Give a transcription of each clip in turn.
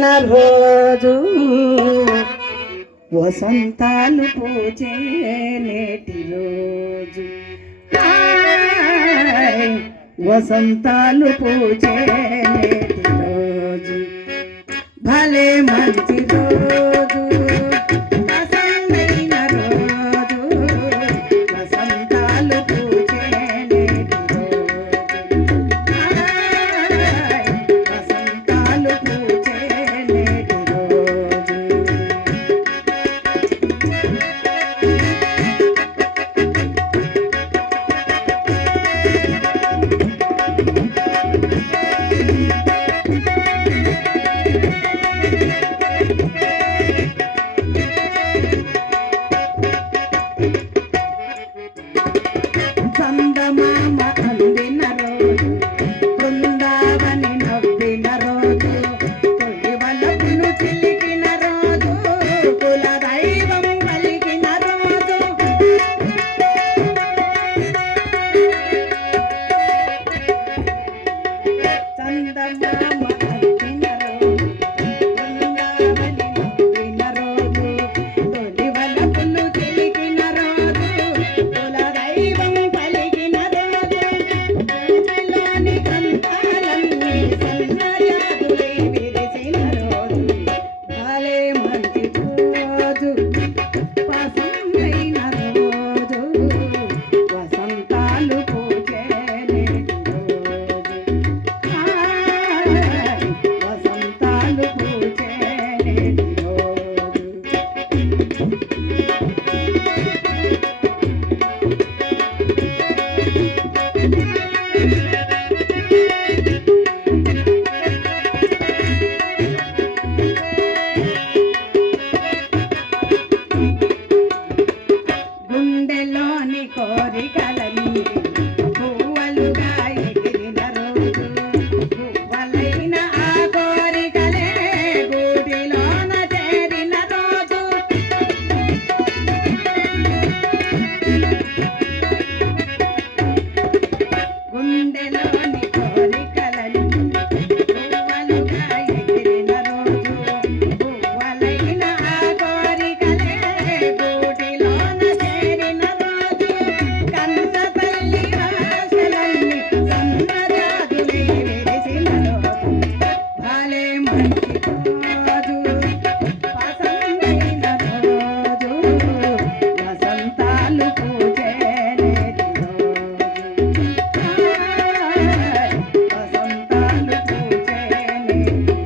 వసంతాలైన రోజు వసంతాలు పూచే నేటి రోజు వసంతాలు పూచే నేటి రోజు భలే మంచి రోజు వసంతైన రోజు వసంతాలు పూచే నేటి రోజు వసంతాలు పూచే నేటి రోజు చందమామ అందిన రోజు బృందావని నవ్విన రోజు తొలి వలపులు చిలికిన రోజు కుల దైవం కలిగిన రోజు చందమామ అందిన రోజు బృందావని నవ్విన రోజు తొలి వలపులు చిలికిన రోజు కుల దైవం కలిగిన రోజు భూమిలోని గ్రంథాలన్నీ సన్నజాజులై విరిసిన రోజు భలే మంచి రోజు వసంతైన రోజు వసంతాలు పూచే నేటి రోజు వసంతాలు పూచే నేటి రోజు గుండెలోని కోరికలన్నీ పువ్వులుగా ఎగిరిన రోజు పువ్వులైన ఆ కోరికలే గూటిలోన చేరిన రోజు గుండెలోని కోరికలన్నీ పువ్వులుగా ఎగిరిన రోజు పువ్వులైన ఆ కోరికలే గూటిలోన చేరిన రోజు కన్న తల్లి ఆశలన్నీ సన్నజాజులై విరిసిన రోజు భలే మంచి రోజు వసంతైన రోజు వసంతాలు పూచే నేటి రోజు వసంతాలు పూచే నేటి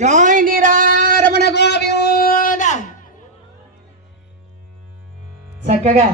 జై నిరారమణ గోవింద చక్కగా